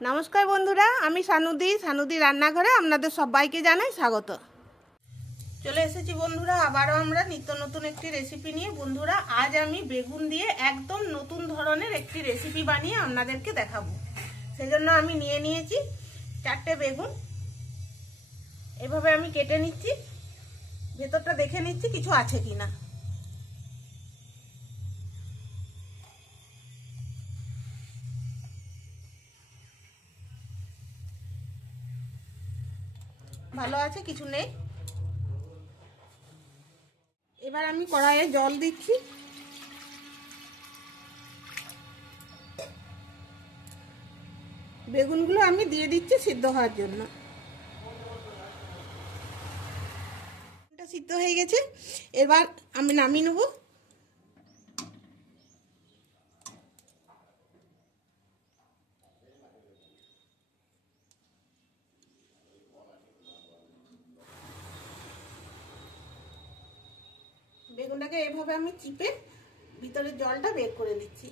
নমস্কার বন্ধুরা, আমি সানুদি রান্নাঘরে আপনাদের সবাইকে জানাই স্বাগত। চলে এসেছি বন্ধুরা, আবারও আমরা নিত্য নতুন একটি রেসিপি নিয়ে। বন্ধুরা, আজ আমি বেগুন দিয়ে একদম নতুন ধরনের একটি রেসিপি বানিয়ে আপনাদেরকে দেখাবো। সেজন্য আমি নিয়ে নিয়েছি 4টে বেগুন। এভাবে আমি কেটে নিচ্ছি, ভেতরটা দেখে নিচ্ছি কিছু আছে কিনা। ভালো আছে, কিছু নেই। এবার আমি কড়াইয়ে জল দিচ্ছি। বেগুনগুলো আমি দিয়ে দিচ্ছি সিদ্ধ হওয়ার জন্য। এটা সিদ্ধ হয়ে গেছে, এবার আমি নামিয়ে নেব। বেগুনটাকে এভাবে আমি চিপে ভিতরের জলটা বের করে দিচ্ছি।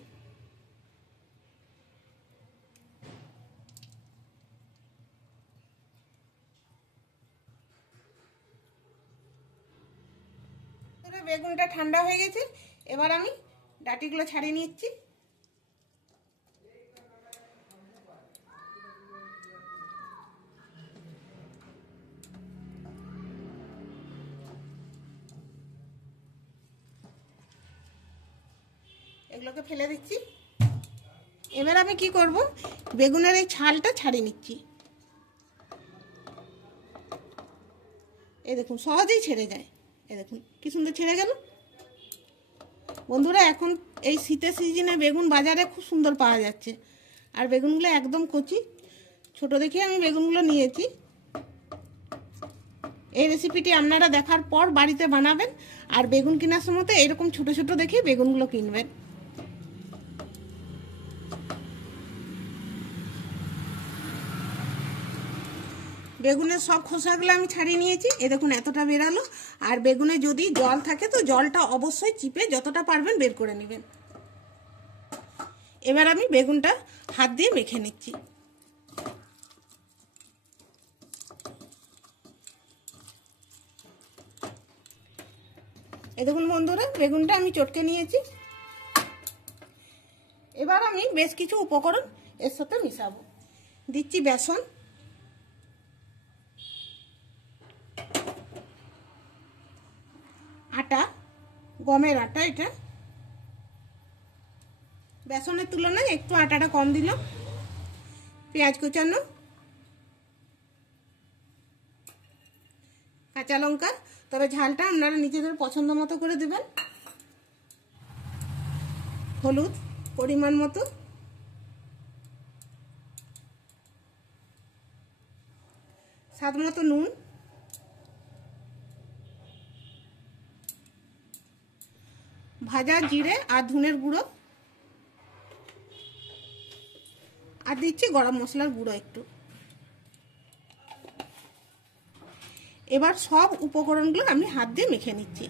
বেগুনটা ঠান্ডা হয়ে গেছে, এবার আমি ডাঁটিগুলো ছাড়িয়ে নিচ্ছি। এগুলোকে ফেলে দিচ্ছি। এবার আমি কি করব, বেগুনের এই ছালটা ছাড়িয়ে নিচ্ছি। এই দেখুন, সহজেই ছেড়ে যায়। এই দেখুন কি সুন্দর ছেড়ে গেল। বন্ধুরা, এখন এই শীতের সিজনে বেগুন বাজারে খুব সুন্দর পাওয়া যাচ্ছে, আর বেগুনগুলো একদম কচি। ছোট দেখে আমি বেগুনগুলো নিয়েছি। এই রেসিপিটি আপনারা দেখার পর বাড়িতে বানাবেন, আর বেগুন কেনার সময় তো এরকম ছোট ছোট দেখে বেগুনগুলো কিনবেন। বেগুনের সব খোসাগুলো আমি ছাড়িয়ে নিয়েছি। এ দেখুন এতটা বেরালো। আর বেগুনে যদি জল থাকে তো জলটা অবশ্যই চিপে যতটা পারবেন বের করে নেবেন। এবার আমি বেগুনটা হাত দিয়ে মেখে নিচ্ছি। এ দেখুন বন্ধুরা, বেগুনটা আমি চটকে নিয়েছি। এবার আমি বেশ কিছু উপকরণ এর সাথে মিশাবো। দিচ্ছি বেসন, আটা, গমের আটা। এটা বেসনের তুলনায় একটু আটাটা কম দিলাম। পেঁয়াজ কুচানো, কাঁচা লঙ্কা, তবে ঝালটা আপনারা নিজেদের পছন্দ মতো করে দেবেন। হলুদ পরিমাণ মতো, স্বাদ মতো নুন, ভাজা জিরে আর ধনের গুঁড়ো, আর দিচ্ছি গরম মশলার গুঁড়ো একটু। এবার সব উপকরণগুলো আমি হাত দিয়ে মেখে নিচ্ছি।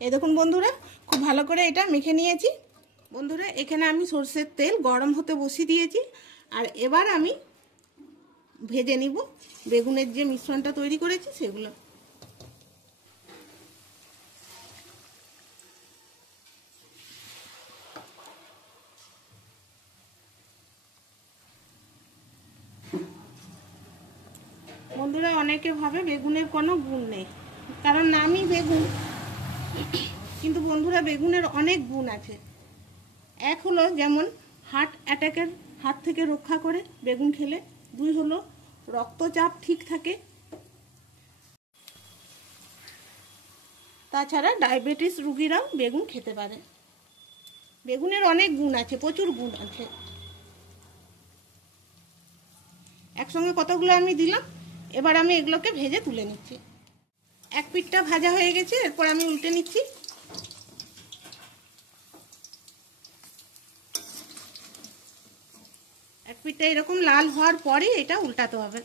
এই দেখুন বন্ধুরা, খুব ভালো করে এটা মেখে নিয়েছি। বন্ধুরা, এখানে আমি সরষের তেল গরম হতে বসিয়ে দিয়েছি। আর এবার আমি ভেজে নিব বেগুনের যে মিশ্রণটা তৈরি করেছি সেগুলো। বন্ধুরা, অনেকে ভাবে বেগুনের কোনো গুণ নেই, কারণ নামই বেগুন। কিন্তু বন্ধুরা, বেগুনের অনেক গুণ আছে। এক হলো যেমন হার্ট অ্যাটাকের হাত থেকে রক্ষা করে বেগুন খেলে। 2 হলো রক্তচাপ ঠিক থাকে। তাছাড়া ডায়াবেটিস রোগীরাও বেগুন খেতে পারে। বেগুনের অনেক গুণ আছে, প্রচুর গুণ আছে। একসঙ্গে কতগুলো আমি দিলাম। এবার আমি এগুলোকে ভেজে তুলে নিচ্ছি। এক পিঠটা ভাজা হয়ে গেছে, এরপর আমি উল্টে নিচ্ছি। এক পিঠটা এরকম লাল হওয়ার পরে এটা উল্টাতে হবে।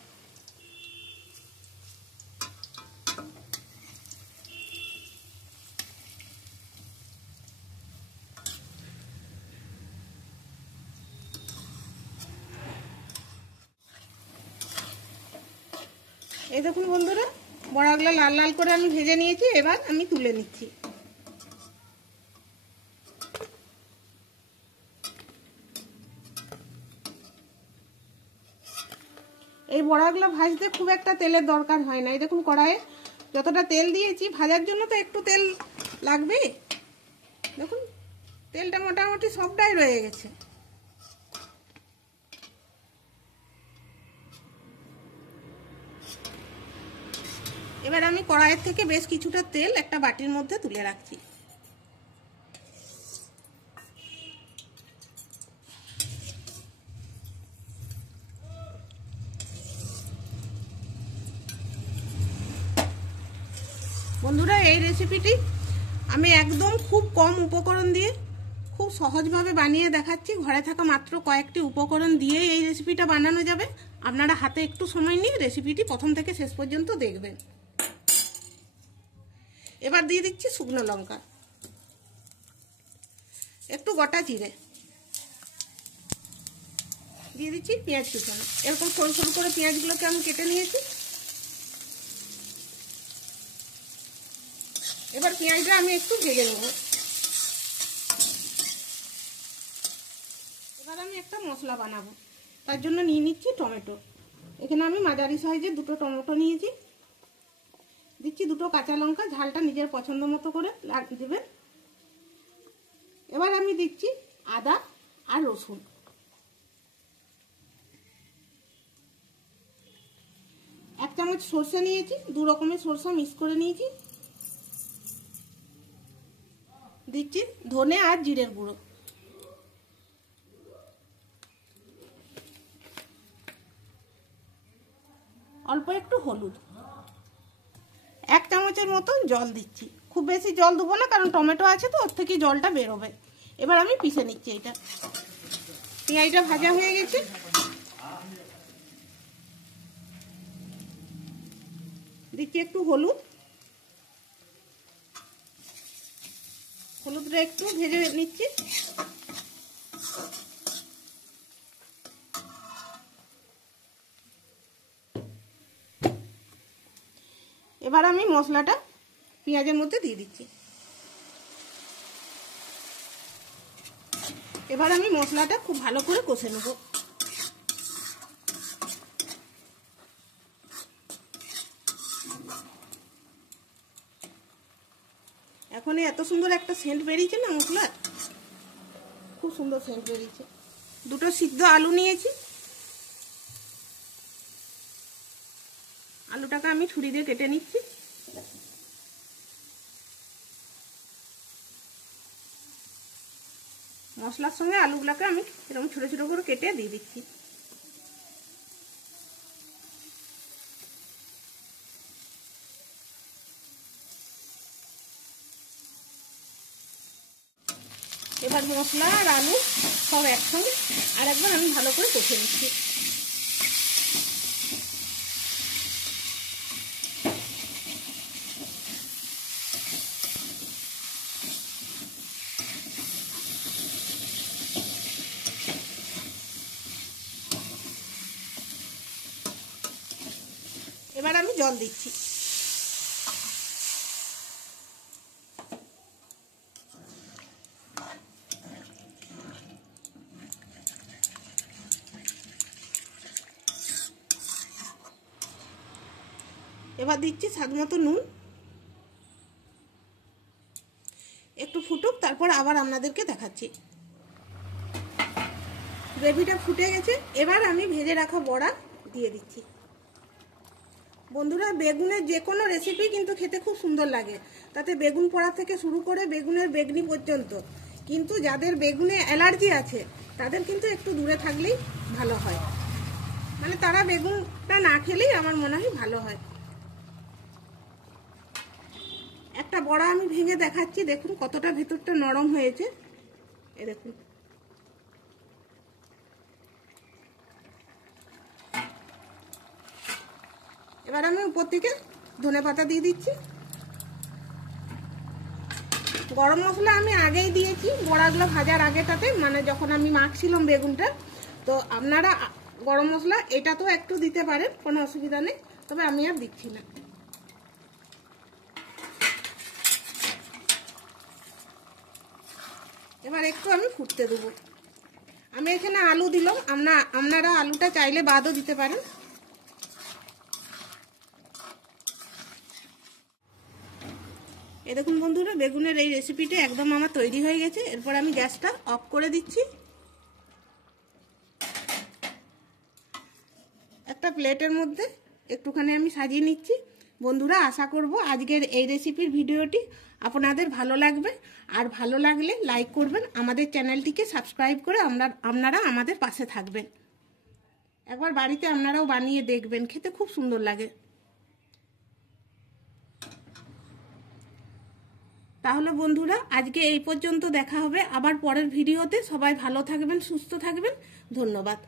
এই দেখুন বন্ধুরা, বড়াগুলো লাল লাল করে আমি ভেজে নিয়েছি। এবার আমি তুলে নিচ্ছি। এই বড়াগুলো ভাজতে খুব একটা তেলের দরকার হয় না। এই দেখুন কড়াইয়ে যতটা তেল দিয়েছি, ভাজার জন্য তো একটু তেল লাগবে। দেখুন তেলটা মোটামুটি সবটাই রয়ে গেছে। এবার আমি কড়াইয়ের থেকে বেশ কিছুটা তেল একটা বাটির মধ্যে তুলে রাখছি। বন্ধুরা, এই রেসিপিটি আমি একদম খুব কম উপকরণ দিয়ে খুব সহজভাবে বানিয়ে দেখাচ্ছি। ঘরে থাকা মাত্র কয়েকটি উপকরণ দিয়ে এই রেসিপিটা বানানো যাবে। আপনারা হাতে একটু সময় নিয়ে রেসিপিটি প্রথম থেকে শেষ পর্যন্ত দেখবেন। এবার দিয়ে দিচ্ছি শুকনো লঙ্কা, একটু গোটা জিরে, দিয়ে দিচ্ছি পেঁয়াজ কুচানো। এরকম সরু সরু করে পেঁয়াজগুলোকে আমি কেটে নিয়েছি। এবার পেঁয়াজটা আমি একটু ভেজে নেব। এবার আমি একটা মশলা বানাবো, তার জন্য নিয়ে নিচ্ছি টমেটো। এখানে আমি মাঝারি সাইজের দুটো টমেটো নিয়েছি। দিচ্ছি দুটো কাঁচা লঙ্কা, ঝালটা নিজের পছন্দ মতো করে দেবেন। এবার আমি দিচ্ছি আদা আর রসুন। এক চামচ সরষে নিয়েছি, দু রকমের সরষে মিক্স করে নিয়েছি। দিচ্ছি ধনে আর জিরের গুঁড়ো। অল্প একটু হলুদ, এক চামচের মতো জল দিচ্ছি। খুব বেশি জল দেবো না, কারণ টমেটো আছে তো ওর থেকে জলটা বেরোবে। এবার আমি পিষে নিচ্ছি এটা। পেঁয়াজটা ভাজা হয়ে গেছে। দিচ্ছি একটু হলুদ, হলুদটা একটু ভেজে নিচ্ছি। এবার আমি মশলাটা পেঁয়াজের মধ্যে দিয়ে দিচ্ছি। এবার আমি মশলাটা খুব ভালো করে কষে নেব। এখন এত সুন্দর একটা সেন্ট বেরিয়েছে না মশলার, খুব সুন্দর সেন্ট বেরিয়েছে। দুটো সিদ্ধ আলু নিয়েছি, আলুটাকে আমি ছুরি দিয়ে কেটে নিচ্ছি। মশলার সঙ্গে আলুগুলোকে আমি এরকম ছোট ছোট করে কেটে দিয়ে দিচ্ছি। এবার মশলা আর আলু সব একসঙ্গে আর একবার আমি ভালো করে কষে নিচ্ছি। এবার আমি জল দিচ্ছি। এবার দিচ্ছি স্বাদ মতো নুন। একটু ফুটুক, তারপর আবার আপনাদেরকে দেখাচ্ছি। গ্রেভিটা ফুটে গেছে। এবার আমি ভেজে রাখা বড়া দিয়ে দিচ্ছি। বন্ধুরা, বেগুনের যে কোনো রেসিপি কিন্তু খেতে খুব সুন্দর লাগে, তাতে বেগুন পোড়া থেকে শুরু করে বেগুনের বেগনি পর্যন্ত। কিন্তু যাদের বেগুনে অ্যালার্জি আছে তাদের কিন্তু একটু দূরে থাকলেই ভালো হয়। মানে তারা বেগুনটা না খেলেই আমার মনে হয় ভালো হয়। একটা বড়া আমি ভেঙে দেখাচ্ছি, দেখুন কতটা ভেতরটা নরম হয়েছে। এই দেখুন, এবার আমি উপর থেকে ধনেপাতা দিয়ে দিচ্ছি। গরম মশলা আমি আগেই দিয়েছি বড়াগুলো ভাজার আগেটাতে, মানে যখন আমি মাখছিলাম বেগুনটা। তো আপনারা গরম মশলা এটা তো একটু দিতে পারেন, কোনো অসুবিধা নেই। তবে আমি আর দিচ্ছি না। এবার একটু আমি ফুটতে দেবো। আমি এখানে আলু দিলাম, আপনারা আলুটা চাইলে বাদও দিতে পারেন। এই দেখুন বন্ধুরা, বেগুনের এই রেসিপিটা একদম আমার তৈরি হয়ে গেছে। এরপর আমি গ্যাসটা অফ করে দিচ্ছি। একটা প্লেটের মধ্যে একটুখানি আমি সাজিয়ে নিচ্ছি। বন্ধুরা, আশা করব আজকের এই রেসিপির ভিডিওটি আপনাদের ভালো লাগবে। আর ভালো লাগলে লাইক করবেন, আমাদের চ্যানেলটিকে সাবস্ক্রাইব করে আপনারা আমাদের পাশে থাকবেন। একবার বাড়িতে আপনারাও বানিয়ে দেখবেন, খেতে খুব সুন্দর লাগে। তাহলে বন্ধুরা, আজকে এই পর্যন্ত। দেখা হবে আবার পরের ভিডিওতে। সবাই ভালো থাকবেন, সুস্থ থাকবেন। ধন্যবাদ।